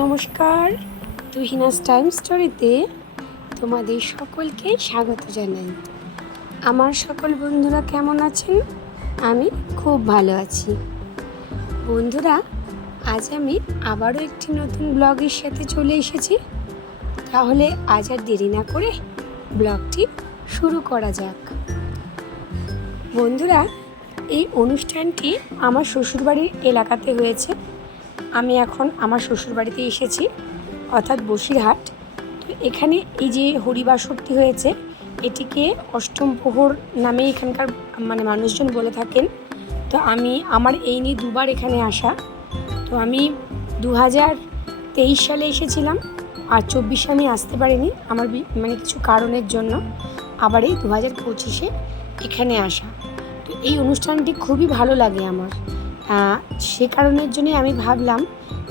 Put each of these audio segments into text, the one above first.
নমস্কার, তুহিনাস টাইম স্টোরিতে তোমাদের সকলকে স্বাগত জানাই। আমার সকল বন্ধুরা কেমন আছেন? আমি খুব ভালো আছি। বন্ধুরা, আজ আমি আবারও একটি নতুন ব্লগের সাথে চলে এসেছি। তাহলে আজ আর দেরি না করে ব্লগটি শুরু করা যাক। বন্ধুরা, এই অনুষ্ঠানটি আমার শ্বশুরবাড়ির এলাকাতে হয়েছে। আমি এখন আমার শ্বশুরবাড়িতে এসেছি, অর্থাৎ বসিরহাট। তো এখানে এই যে হরিবাসরটি হয়েছে, এটিকে অষ্টম প্রহর নামে এখানকার মানুষজন বলে থাকেন। তো আমার এই নিয়ে দুবার এখানে আসা। তো আমি 2023 সালে এসেছিলাম, আর 24-এ আমি আসতে পারিনি আমার কিছু কারণের জন্য। আবার এই 2025-এ এখানে আসা। তো এই অনুষ্ঠানটি খুবই ভালো লাগে আমার। সে কারণের জন্যই আমি ভাবলাম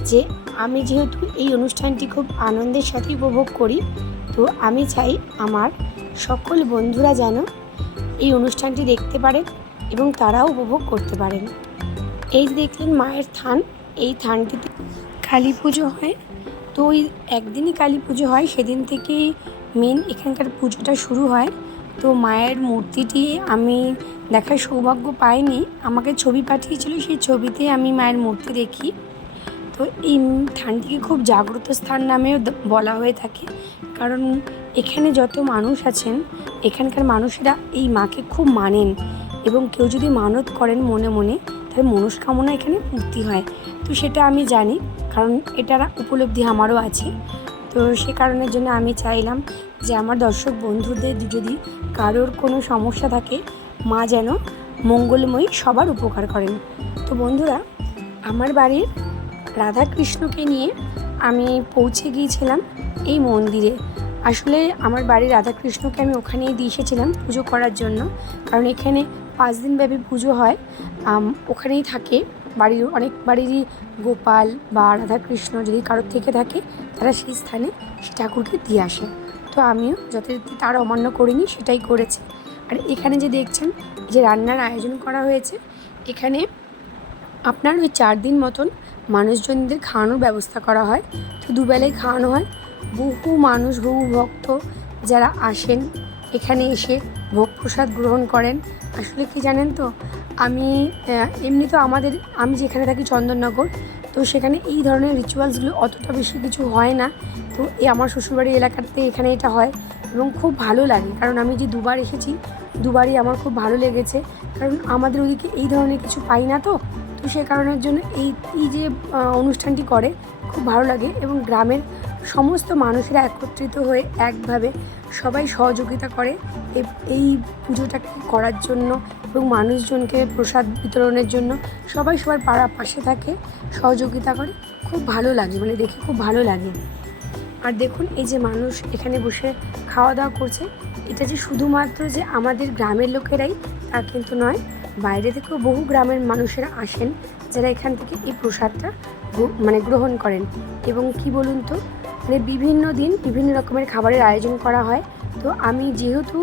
যে আমি যেহেতু এই অনুষ্ঠানটি খুব আনন্দের সাথে উপভোগ করি, তো আমি চাই আমার সকল বন্ধুরা যেন এই অনুষ্ঠানটি দেখতে পারেন এবং তারাও উপভোগ করতে পারেন। এই দেখলেন মায়ের থান, এই থানটিতে কালী পুজো হয়। তো ওই একদিনই কালী পুজো হয়, সেদিন থেকেই মেন এখানকার পুজোটা শুরু হয়। তো মায়ের মূর্তিটি আমি দেখার সৌভাগ্য পাইনি, আমাকে ছবি পাঠিয়েছিল, সেই ছবিতে আমি মায়ের মূর্তি দেখি। তো এই থানটিকে খুব জাগ্রত স্থান নামেও বলা হয়ে থাকে, কারণ এখানে যত মানুষ আছেন এখানকার মানুষেরা এই মাকে খুব মানেন, এবং কেউ যদি মানত করেন মনে মনে, তার মনস্কামনা এখানে পূর্তি হয়। তো সেটা আমি জানি, কারণ এটার উপলব্ধি আমারও আছে। তো সে কারণের জন্য আমি চাইলাম যে আমার দর্শক বন্ধুদের যদি কারোর কোনো সমস্যা থাকে, মা যেন মঙ্গলময়ী সবার উপকার করেন। তো বন্ধুরা, আমার বাড়ির রাধাকৃষ্ণকে নিয়ে আমি পৌঁছে গিয়েছিলাম এই মন্দিরে। আসলে আমার বাড়ির রাধাকৃষ্ণকে আমি ওখানেই দিয়ে এসেছিলাম পুজো করার জন্য, কারণ এখানে 5 দিন ব্যাপী পুজো হয়। ওখানেই থাকে অনেক বাড়িরই গোপাল বা রাধাকৃষ্ণ যদি কারোর থেকে থাকে, তারা সেই স্থানে সে ঠাকুরকে দিয়ে আসে। তো আমিও যথারীতি তার অমান্য করিনি, সেটাই করেছি। আর এখানে যে দেখছেন যে রান্নার আয়োজন করা হয়েছে, এখানে আপনার ওই 4 দিন মতন মানুষজনদের খাওয়ানোর ব্যবস্থা করা হয়। তো দুবেলায় খাওয়ানো হয়। বহু মানুষ, বহু ভক্ত যারা আসেন এখানে এসে ভোগ প্রসাদ গ্রহণ করেন। আসলে কি জানেন তো, আমি এমনি তো আমি যেখানে থাকি চন্দননগর, তো সেখানে এই ধরনের রিচুয়ালসগুলো অতটা বেশি কিছু হয় না। তো এই আমার শ্বশুরবাড়ি এলাকাতে এখানে এটা হয় এবং খুব ভালো লাগে, কারণ আমি যে দুবার এসেছি দুবারই আমার খুব ভালো লেগেছে, কারণ আমাদের ওদিকে এই ধরনের কিছু পাই না। তো সে কারণের জন্য এই যে অনুষ্ঠানটি করে খুব ভালো লাগে, এবং গ্রামের সমস্ত মানুষেরা একত্রিত হয়ে একভাবে সবাই সহযোগিতা করে এই পুজোটাকে করার জন্য, এবং মানুষজনকে প্রসাদ বিতরণের জন্য সবাই সবার পাশে থাকে, সহযোগিতা করে। খুব ভালো লাগে, দেখে খুব ভালো লাগে। আর দেখুন, এই যে মানুষ এখানে বসে খাওয়া দাওয়া করছে, এটা যে শুধুমাত্র যে আমাদের গ্রামের লোকেরাই তা কিন্তু নয়, বাইরে থেকেও বহু গ্রামের মানুষেরা আসেন, যারা এখান থেকে এই প্রসাদটা গ্রহণ করেন। এবং কি বলুন তো, বিভিন্ন দিন বিভিন্ন রকমের খাবারের আয়োজন করা হয়। তো আমি যেহেতু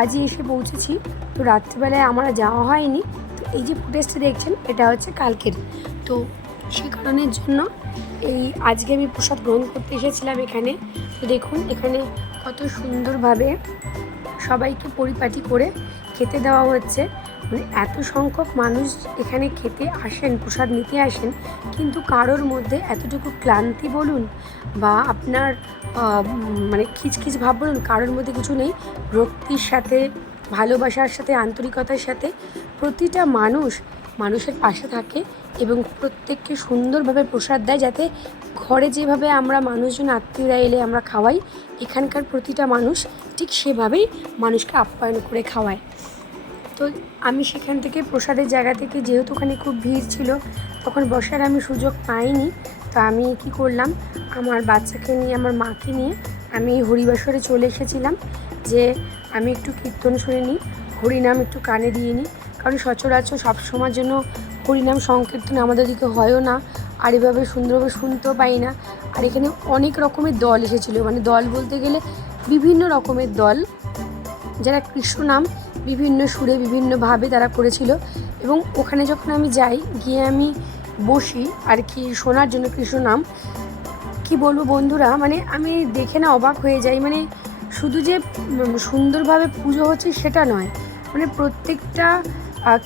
আজই এসে পৌঁছেছি, তো রাত্রিবেলায় আমার যাওয়া হয়নি। তো এই যে ফুটেজটা দেখছেন, এটা হচ্ছে কালকের। তো সে কারণের জন্য আজকে আমি প্রসাদ গ্রহণ করতে এসেছিলাম এখানে। তো দেখুন, এখানে কত সুন্দরভাবে সবাইকে পরিপাটি করে খেতে দেওয়া হচ্ছে। এত সংখ্যক মানুষ এখানে খেতে আসেন, প্রসাদ নিতে আসেন, কিন্তু কারোর মধ্যে এতটুকু ক্লান্তি বলুন বা আপনার খিচখিচ ভাব বলুন, কারোর মধ্যে কিছু নেই। ভক্তির সাথে, ভালোবাসার সাথে, আন্তরিকতার সাথে প্রতিটা মানুষের পাশে থাকে এবং প্রত্যেককে সুন্দরভাবে প্রসাদ দেয়, যাতে ঘরে যেভাবে আমরা মানুষজন আত্মীয়রা এলে আমরা খাওয়াই, এখানকার প্রতিটা মানুষ ঠিক সেভাবেই মানুষকে আপ্যায়ন করে খাওয়ায়। তো আমি সেখান থেকে প্রসাদের জায়গা থেকে, যেহেতু ওখানে খুব ভিড় ছিল, তখন বসার আমি সুযোগ পাইনি। তো আমি কি করলাম, আমার বাচ্চাকে নিয়ে, আমার মাকে নিয়ে আমি হরিবাসরে চলে এসেছিলাম, যে আমি একটু কীর্তন শুনে নিই, হরিনাম একটু কানে দিয়ে নিই, কারণ সচরাচর সবসময়ের জন্য হরিনাম সংকীর্তন আমাদের দিকে হয়ও না, আর এভাবে সুন্দরভাবে শুনতেও পাই না। আর এখানে অনেক রকমের দল এসেছিলো, দল বলতে গেলে বিভিন্ন রকমের দল, যারা কৃষ্ণ নাম বিভিন্ন সুরে বিভিন্নভাবে তারা করেছিল। এবং ওখানে যখন আমি যাই, গিয়ে আমি বসি আর কি শোনার জন্য কৃষ্ণ নাম, কি বলবো বন্ধুরা, মানে আমি দেখে না অবাক হয়ে যাই। মানে শুধু যে সুন্দরভাবে পুজো হচ্ছে সেটা নয়, মানে প্রত্যেকটা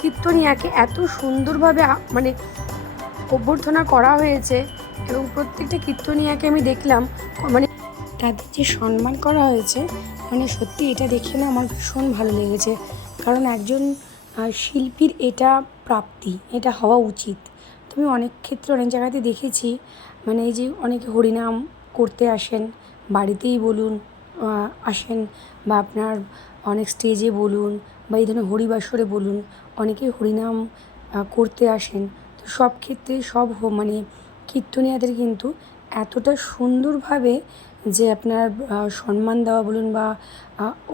কীর্তনিয়াকে এত সুন্দরভাবে মানে অভ্যর্থনা করা হয়েছে এবং প্রত্যেকটা কীর্তনিয়াকে আমি দেখলাম, মানে তাদের যে সম্মান করা হয়েছে, মানে সত্যি এটা দেখে না আমার ভীষণ ভালো লেগেছে। কারণ একজন শিল্পীর এটা প্রাপ্তি, এটা হওয়া উচিত। তুমি অনেক ক্ষেত্রে অনেক জায়গাতে দেখেছি, মানে এই যে অনেকে হরিনাম করতে আসেন, বাড়িতেই বলুন আসেন, বা আপনার অনেক স্টেজে বলুন, বা এই ধরনের হরিবাসরে বলুন, অনেকেই হরিনাম করতে আসেন। তো সব ক্ষেত্রে মানে কীর্তনিয়াদের কিন্তু এতটা সুন্দরভাবে যে আপনার সম্মান দেওয়া বলুন বা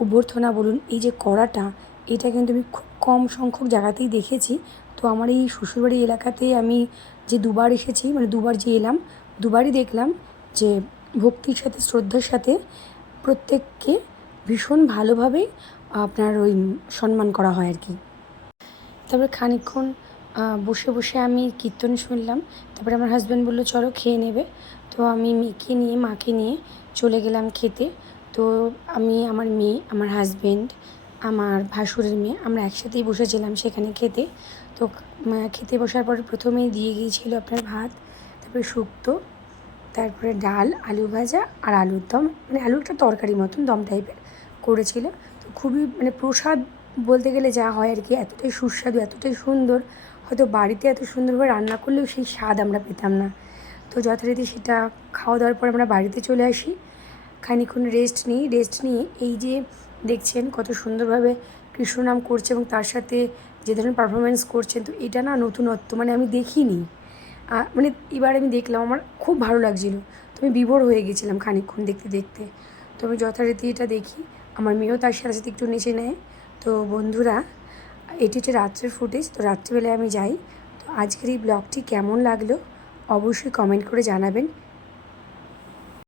অভ্যর্থনা বলুন, এই যে করাটা, এটা কিন্তু আমি খুব কম সংখ্যক জায়গাতেই দেখেছি। তো আমার এই শ্বশুরবাড়ি এলাকাতে আমি যে দুবার এসেছি, মানে দুবার যে এলাম, দুবারই দেখলাম যে ভক্তির সাথে শ্রদ্ধার সাথে প্রত্যেককে ভীষণ ভালোভাবে আপনার ওই সম্মান করা হয় আর কি। তারপরে খানিকক্ষণ বসে বসে আমি কীর্তন শুনলাম। তারপরে আমার হাজব্যান্ড বললো চলো খেয়ে নেবে। তো আমি মাকে নিয়ে চলে গেলাম খেতে। তো আমি, আমার মেয়ে, আমার হাজব্যান্ড, আমার ভাসুরের মেয়ে, আমরা একসাথেই বসেছিলাম সেখানে খেতে। তো খেতে বসার পরে প্রথমেই দিয়ে গিয়েছিলো আপনার ভাত, তারপরে শুক্তো, তারপরে ডাল, আলু ভাজা আর আলুর দম, মানে আলুর একটা তরকারি মতন দম টাইপের করেছিল। তো খুবই মানে প্রসাদ বলতে গেলে যা হয় আর কি, এতটাই সুস্বাদু, এতটাই সুন্দর, হয়তো বাড়িতে এত সুন্দরভাবে রান্না করলেও সেই স্বাদ আমরা পেতাম না। তো যথারীতি সেটা খাওয়া দাওয়ার পর আমরা বাড়িতে চলে আসি। খানিকক্ষণ রেস্ট নিয়ে এই যে দেখছেন কত সুন্দরভাবে কৃষ্ণনাম করছে এবং তার সাথে যে ধরনের পারফরমেন্স করছেন, তো এটা না নতুনত্ব, মানে আমি দেখিনি। মানে এবার আমি দেখলাম, আমার খুব ভালো লাগছিলো। তো আমি বিভোর হয়ে গেছিলাম খানিকক্ষণ দেখতে দেখতে। তো আমি যথারীতি এটা দেখি, আমার মেয়েও তার সাথে সাথে একটু নেচে নেয়। তো বন্ধুরা, এটি হচ্ছে রাত্রের ফুটেজ। তো রাত্রিবেলায় আমি যাই। তো আজকের এই ব্লগটি কেমন লাগলো অবশ্যই কমেন্ট করে জানাবেন।